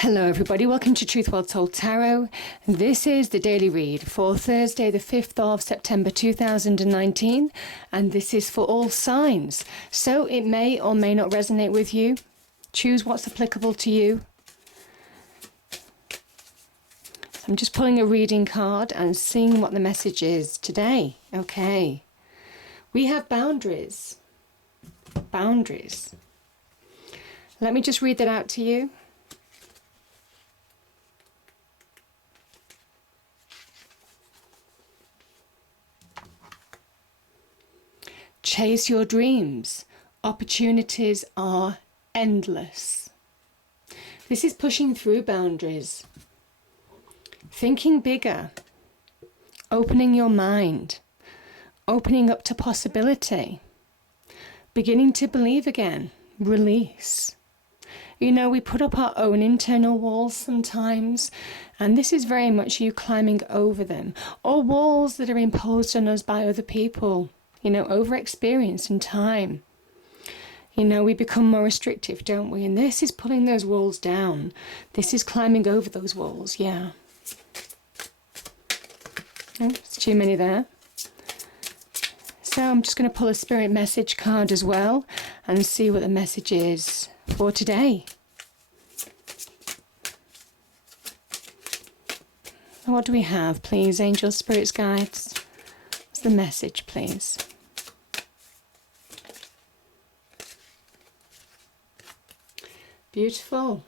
Hello everybody, welcome to Truth World Soul Tarot. This is the daily read for Thursday the 5th of September 2019, and this is for all signs. So it may or may not resonate with you. Choose what's applicable to you. I'm just pulling a reading card and seeing what the message is today. Okay. We have boundaries. Boundaries. Let me just read that out to you. Chase your dreams. Opportunities are endless. This is pushing through boundaries. Thinking bigger. Opening your mind. Opening up to possibility. Beginning to believe again. Release. You know, we put up our own internal walls sometimes, and this is very much you climbing over them, or walls that are imposed on us by other people. You know, over experience and time. You know, we become more restrictive, don't we? And this is pulling those walls down. This is climbing over those walls, yeah. Oh, there's too many there. So I'm just going to pull a spirit message card as well and see what the message is for today. What do we have, please, angels, spirits, guides? What's the message, please? Beautiful.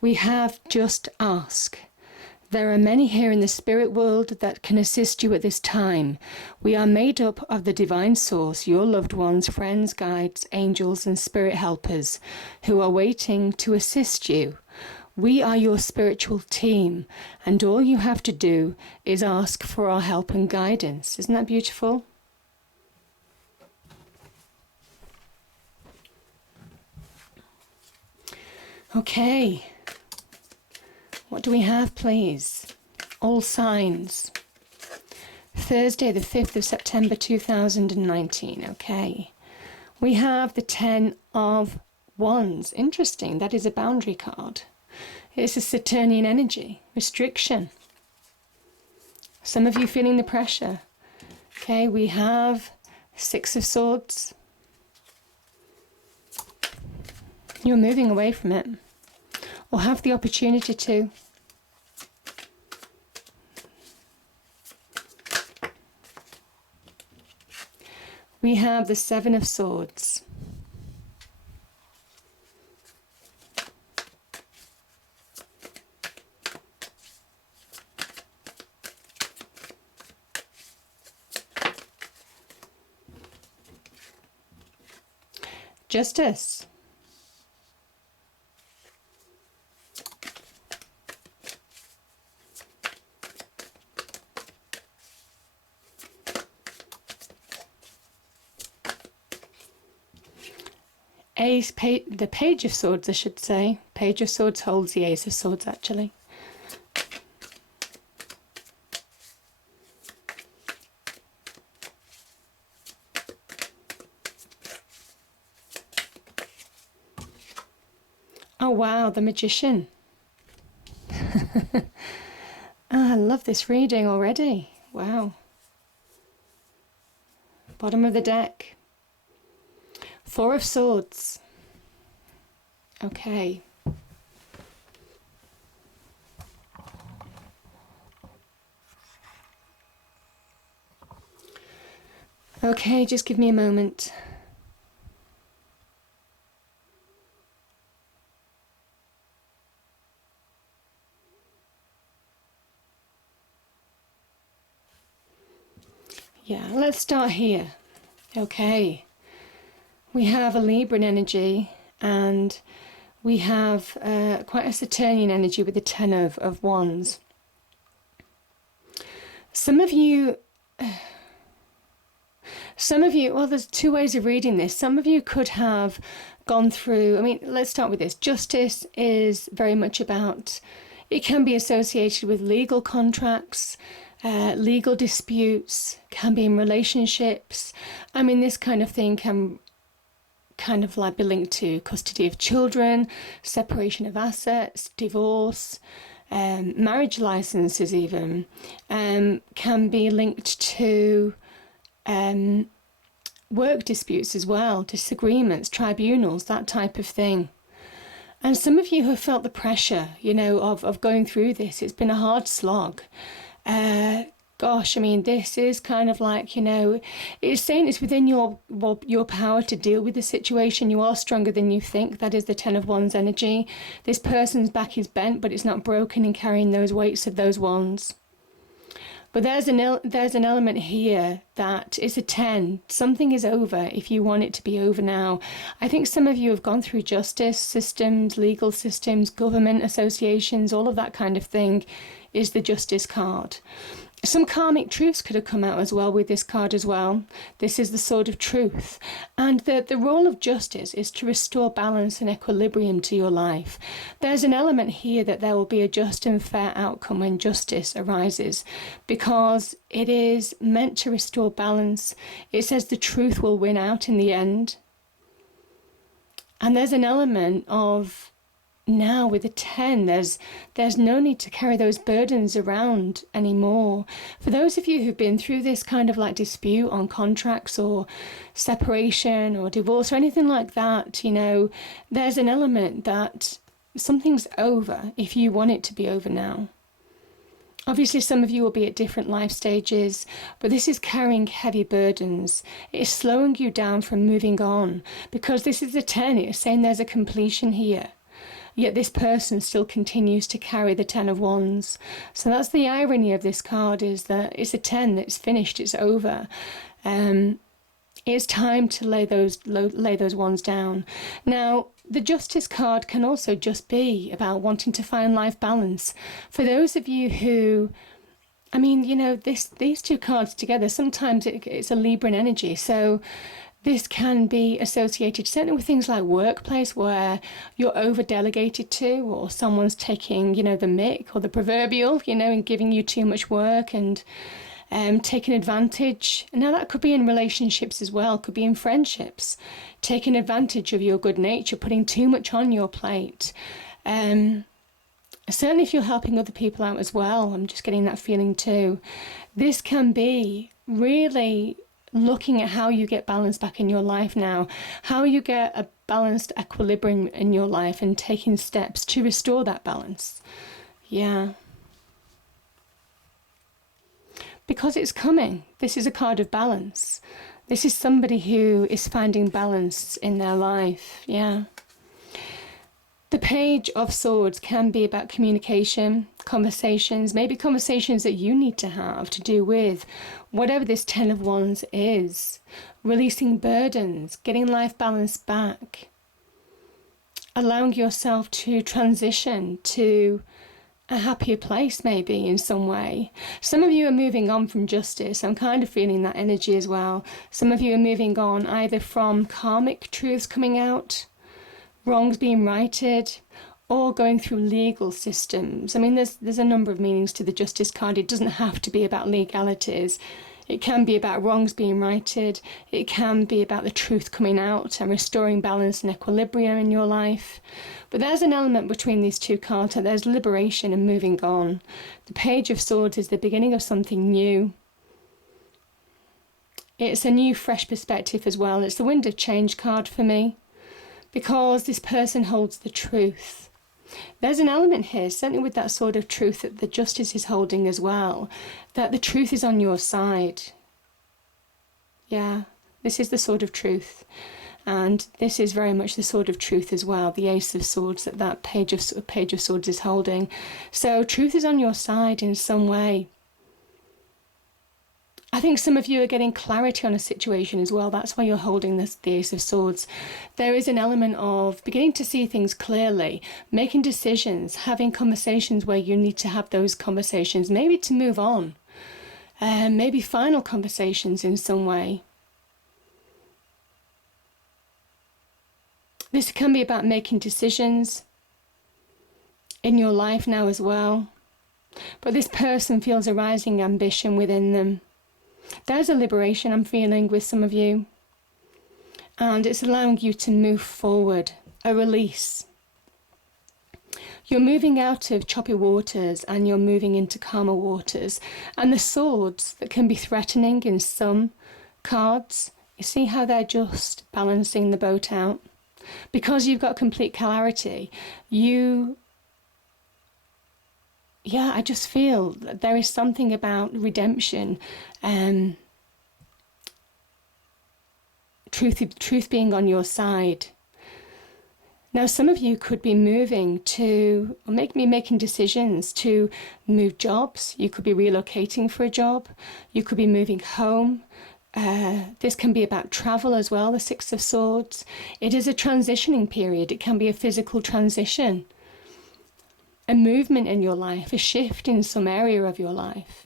We have just ask. There are many here in the spirit world that can assist you at this time. We are made up of the divine source, your loved ones, friends, guides, angels and spirit helpers who are waiting to assist you. We are your spiritual team, and all you have to do is ask for our help and guidance. Isn't that beautiful? Okay, what do we have, please? All signs. Thursday, the 5th of September 2019. Okay, we have the 10 of Wands. Interesting, that is a boundary card. It's a Saturnian energy, restriction. Some of you feeling the pressure. Okay, we have 6 of Swords. You're moving away from it, or have the opportunity to. We have the 7 of Swords. Justice. The Page of Swords, I should say. Page of Swords holds the Ace of Swords, actually. Oh wow, the Magician. I love this reading already. Wow. Bottom of the deck. 4 of Swords. Okay. Okay, just give me a moment. Yeah, let's start here. Okay. We have a Libran energy, and we have quite a Saturnian energy with the 10 of Wands. Some of you, well, there's 2 ways of reading this. Some of you could have gone through, I mean, let's start with this. Justice is very much about, it can be associated with legal contracts, legal disputes, can be in relationships. I mean, this kind of thing can kind of like be linked to custody of children, separation of assets, divorce, marriage licenses even, can be linked to work disputes as well, disagreements, tribunals, that type of thing. And some of you have felt the pressure, of going through this. It's been a hard slog. Gosh, I mean, this is kind of like, it's saying it's within your power to deal with the situation. You are stronger than you think. That is the Ten of Wands energy. This person's back is bent, but it's not broken in carrying those weights of those wands. But there's an element here that it's a 10. Something is over if you want it to be over now. I think some of you have gone through justice systems, legal systems, government associations, all of that kind of thing is the Justice card. Some karmic truths could have come out as well with this card as well. This is the Sword of Truth. And the role of justice is to restore balance and equilibrium to your life. There's an element here that there will be a just and fair outcome when justice arises, because it is meant to restore balance. It says the truth will win out in the end. And there's an element of, now with a 10, there's no need to carry those burdens around anymore. For those of you who've been through this kind of like dispute on contracts or separation or divorce or anything like that, there's an element that something's over if you want it to be over now. Obviously, some of you will be at different life stages, but this is carrying heavy burdens. It is slowing you down from moving on, because this is a 10. It's saying there's a completion here. Yet this person still continues to carry the Ten of Wands. So that's the irony of this card, is that it's a 10, it's finished, it's over. It's time to lay those wands down. Now, the Justice card can also just be about wanting to find life balance. For those of you who, these two cards together, sometimes it's a Libran energy. So this can be associated certainly with things like workplace, where you're over-delegated to, or someone's taking, the mick or the proverbial, and giving you too much work and taking advantage. Now that could be in relationships as well, could be in friendships, taking advantage of your good nature, putting too much on your plate. Certainly if you're helping other people out as well, I'm just getting that feeling too. This can be really looking at how you get balance back in your life now, how you get a balanced equilibrium in your life, and taking steps to restore that balance. Yeah. Because it's coming. This is a card of balance. This is somebody who is finding balance in their life. Yeah. The Page of Swords can be about communication, conversations, maybe conversations that you need to have to do with whatever this Ten of Wands is. Releasing burdens, getting life balance back, allowing yourself to transition to a happier place maybe in some way. Some of you are moving on from justice. I'm kind of feeling that energy as well. Some of you are moving on either from karmic truths coming out, wrongs being righted, or going through legal systems. There's a number of meanings to the Justice card. It doesn't have to be about legalities. It can be about wrongs being righted. It can be about the truth coming out and restoring balance and equilibrium in your life. But there's an element between these two cards. There's liberation and moving on. The Page of Swords is the beginning of something new. It's a new, fresh perspective as well. It's the Wind of Change card for me, because this person holds the truth. There's an element here, certainly with that Sword of Truth, that the Justice is holding as well, that the truth is on your side. Yeah, this is the Sword of Truth. And this is very much the Sword of Truth as well, the Ace of Swords that Page of Swords is holding. So truth is on your side in some way. I think some of you are getting clarity on a situation as well. That's why you're holding the Ace of Swords. There is an element of beginning to see things clearly, making decisions, having conversations where you need to have those conversations, maybe to move on, maybe final conversations in some way. This can be about making decisions in your life now as well. But this person feels a rising ambition within them. There's a liberation I'm feeling with some of you. and it's allowing you to move forward, a release. You're moving out of choppy waters and you're moving into calmer waters. And the swords that can be threatening in some cards, you see how they're just balancing the boat out? Because you've got complete clarity, I just feel that there is something about redemption, truth being on your side. Now, some of you could be moving to, or making decisions to move jobs. You could be relocating for a job. You could be moving home. This can be about travel as well, the Six of Swords. It is a transitioning period. It can be a physical transition, a movement in your life, a shift in some area of your life.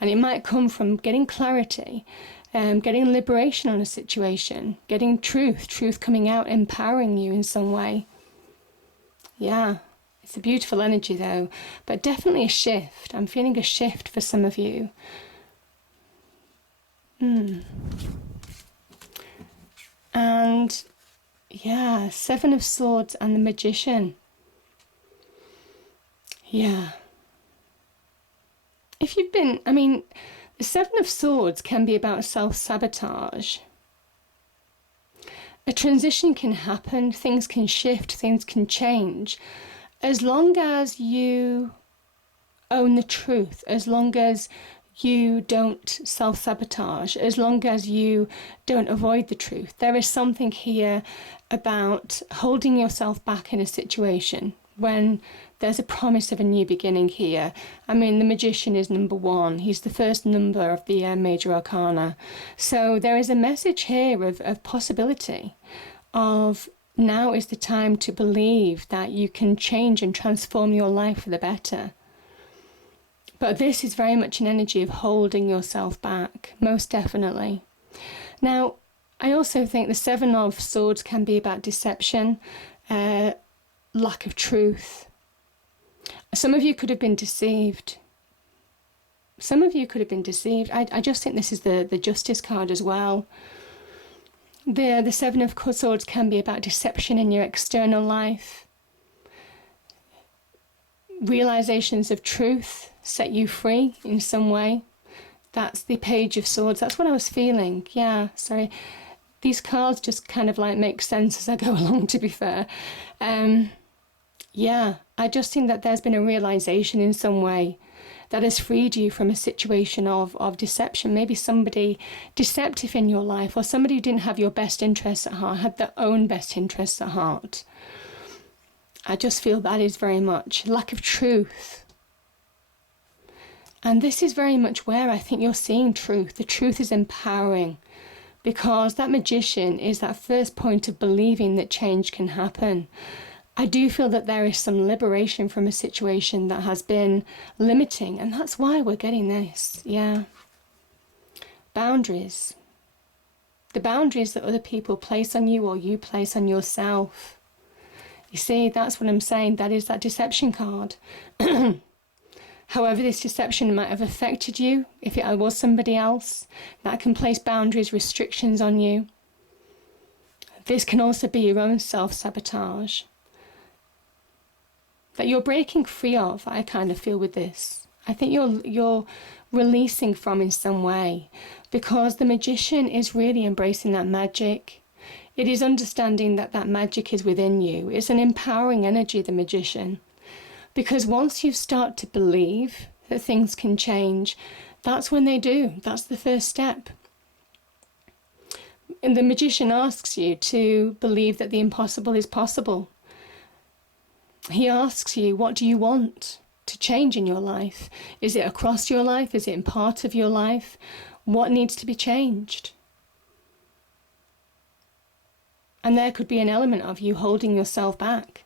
And it might come from getting clarity, getting liberation on a situation, getting truth coming out, empowering you in some way. Yeah, it's a beautiful energy though, but definitely a shift. I'm feeling a shift for some of you. And yeah, Seven of Swords and the Magician. Yeah. If you've been, the Seven of Swords can be about self-sabotage. A transition can happen, things can shift, things can change. As long as you own the truth, as long as you don't self-sabotage, as long as you don't avoid the truth. There is something here about holding yourself back in a situation when there's a promise of a new beginning here. The Magician is number 1. He's the first number of the major arcana. So there is a message here of possibility, of now is the time to believe that you can change and transform your life for the better. But this is very much an energy of holding yourself back, most definitely. Now, I also think the Seven of Swords can be about deception, lack of truth. Some of you could have been deceived. I just think this is the Justice card as well. The Seven of Swords can be about deception in your external life. Realizations of truth set you free in some way. That's the Page of Swords. That's what I was feeling. Yeah, sorry. These cards just kind of make sense as I go along, to be fair. Yeah, I just think that there's been a realization in some way that has freed you from a situation of deception. Maybe somebody deceptive in your life, or somebody who didn't have your best interests at heart, had their own best interests at heart. I just feel that is very much lack of truth. And this is very much where I think you're seeing truth. The truth is empowering, because that Magician is that first point of believing that change can happen. I do feel that there is some liberation from a situation that has been limiting, and that's why we're getting this. Yeah. Boundaries. The boundaries that other people place on you or you place on yourself. You see, that's what I'm saying. That is that deception card. However, this deception might have affected you. If it was somebody else, that can place boundaries, restrictions on you. This can also be your own self-sabotage that you're breaking free of. I kind of feel with this. I think you're releasing from in some way, because the Magician is really embracing that magic. It is understanding that that magic is within you. It's an empowering energy, the Magician. Because once you start to believe that things can change, that's when they do. That's the first step. And the Magician asks you to believe that the impossible is possible. He asks you, what do you want to change in your life? Is it across your life? Is it in part of your life? What needs to be changed? And there could be an element of you holding yourself back.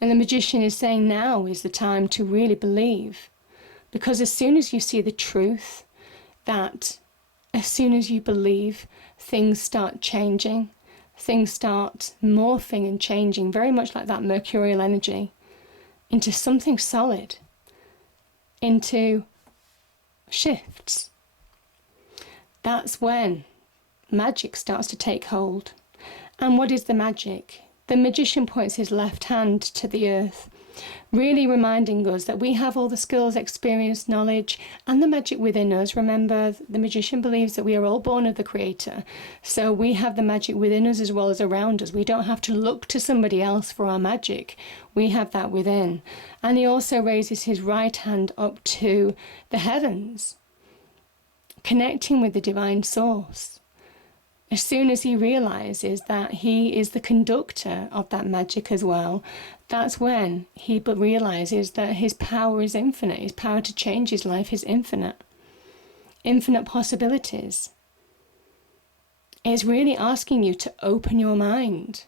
And the Magician is saying now is the time to really believe. Because as soon as you see the truth, that as soon as you believe, things start changing. Things start morphing and changing, very much like that mercurial energy, into something solid, into shifts. That's when magic starts to take hold. And what is the magic? The magician points his left hand to the earth, really reminding us that we have all the skills, experience, knowledge, and the magic within us. Remember, the magician believes that we are all born of the Creator. So we have the magic within us as well as around us. We don't have to look to somebody else for our magic. We have that within. And he also raises his right hand up to the heavens, connecting with the divine source. As soon as he realizes that he is the conductor of that magic as well, that's when he realizes that his power is infinite. His power to change his life is infinite. Infinite possibilities. It's really asking you to open your mind,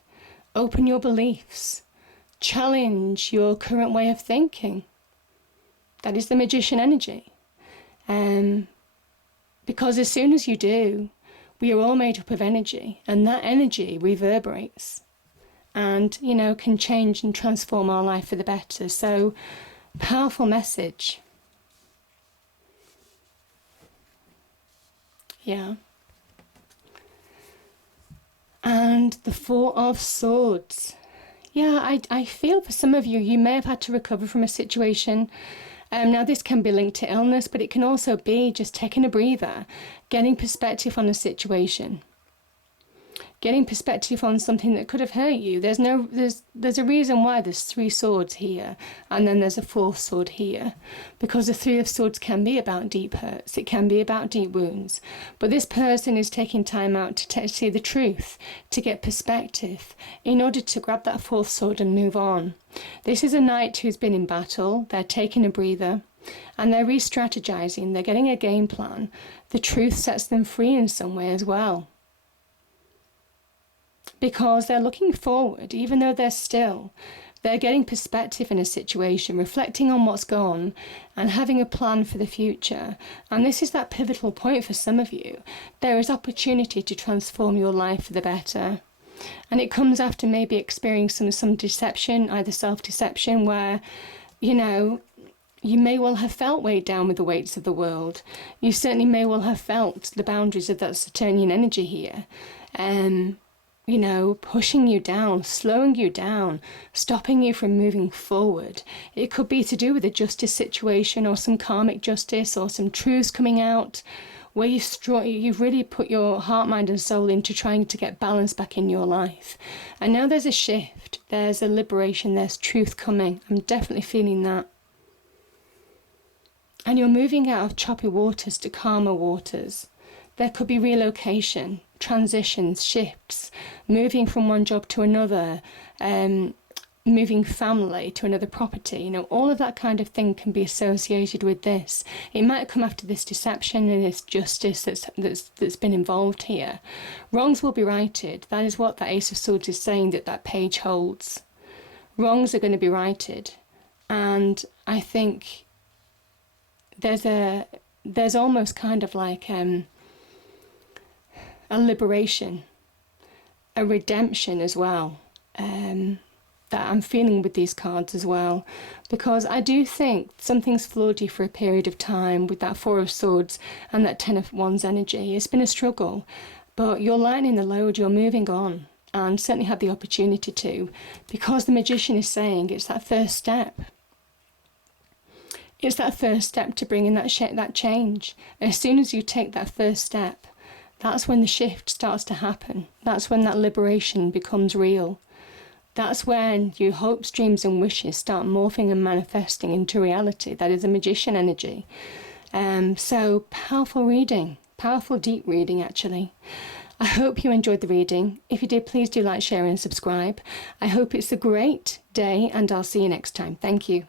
open your beliefs, challenge your current way of thinking. That is the magician energy. Because as soon as you do, we are all made up of energy, and that energy reverberates and, can change and transform our life for the better. So, powerful message. Yeah. And the Four of Swords. Yeah, I feel for some of you, you may have had to recover from a situation. Now, this can be linked to illness, but it can also be just taking a breather, getting perspective on a situation, getting perspective on something that could have hurt you. There's a reason why there's 3 swords here, and then there's a 4th sword here, because the 3 of Swords can be about deep hurts. It can be about deep wounds. But this person is taking time out to see the truth, to get perspective, in order to grab that 4th sword and move on. This is a knight who's been in battle. They're taking a breather, and they're re-strategizing. They're getting a game plan. The truth sets them free in some way as well, because they're looking forward. Even though they're still, they're getting perspective in a situation, reflecting on what's gone and having a plan for the future. And this is that pivotal point for some of you. There is opportunity to transform your life for the better. And it comes after maybe experiencing some deception, either self-deception, where, you may well have felt weighed down with the weights of the world. You certainly may well have felt the boundaries of that Saturnian energy here. Pushing you down, slowing you down, stopping you from moving forward. It could be to do with a justice situation, or some karmic justice, or some truths coming out, where you've really put your heart, mind and soul into trying to get balance back in your life. And now there's a shift, there's a liberation, there's truth coming. I'm definitely feeling that. And you're moving out of choppy waters to calmer waters. There could be relocation, transitions, shifts, moving from one job to another, moving family to another property. All of that kind of thing can be associated with this. It might come after this deception and this justice that's been involved here. Wrongs will be righted. That is what that Ace of Swords is saying, that page holds. Wrongs are going to be righted. And I think there's almost kind of like a liberation, a redemption as well, that I'm feeling with these cards as well, because I do think something's flawed you for a period of time with that 4 of Swords and that 10 of Wands energy. It's been a struggle, but you're lightening the load, you're moving on, and certainly have the opportunity to, because the Magician is saying it's that first step. It's that first step to bring in that change. As soon as you take that first step, that's when the shift starts to happen. That's when that liberation becomes real. That's when your hopes, dreams and wishes start morphing and manifesting into reality. That is a Magician energy. So powerful reading, powerful deep reading actually. I hope you enjoyed the reading. If you did, please do like, share and subscribe. I hope it's a great day, and I'll see you next time. Thank you.